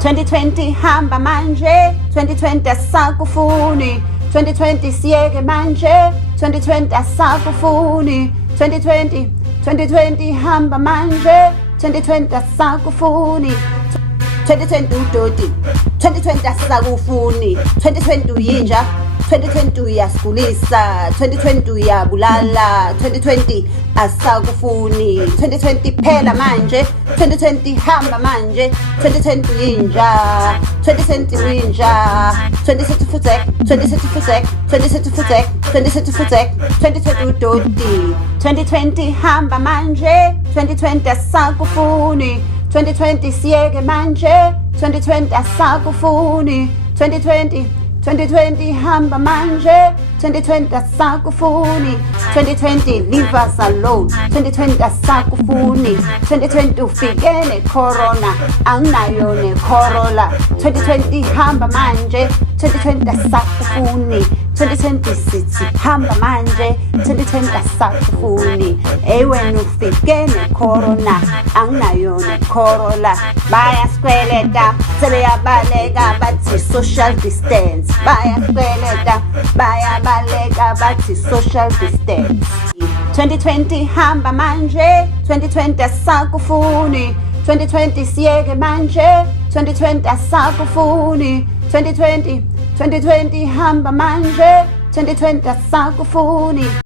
2020 hamba manje, 2020 asakufuni, 2020 siyeke manje, 2020 asakufuni, 2020 hamba manje, 2020 asakufuni, 2020 udoti, 2020 asakufuni, 2020 uyinja, 2020 uyasigulisa, 2020 uyabulala, 2020 asakufuni, 2020 phela manje, 2020 hamba manje, 2020 uyinja, 2020 uyinja, 2020 futek, 2020 futek, 2020 futek, 2020 futek, 2020 udoti, 2020 hamba manje, 2020 asakufuni, 2020 siyeke manje, 2020 asakufuni, 2020 hamba manje, 2020 asakufuni, 2020 leave us alone, 2020 asakufuni, 2020 ufike ne-corona, anginayo ne-corolla, 2020 hamba manje, 2020 asakufuni, 2020 sithi hamba manje, 2020 asakufuni, wena ufike ne-corona, anginayo ne-corolla, bayasikweleta, sebeyabaleka bathi social distance, bayasikweleta, bayabaleka bathi social distance. 2020 hamba manje, 2020 asakufuni, 2020 siyeke manje, 2020 asakufuni, 2020 hamba manje, 2020 asakufuni.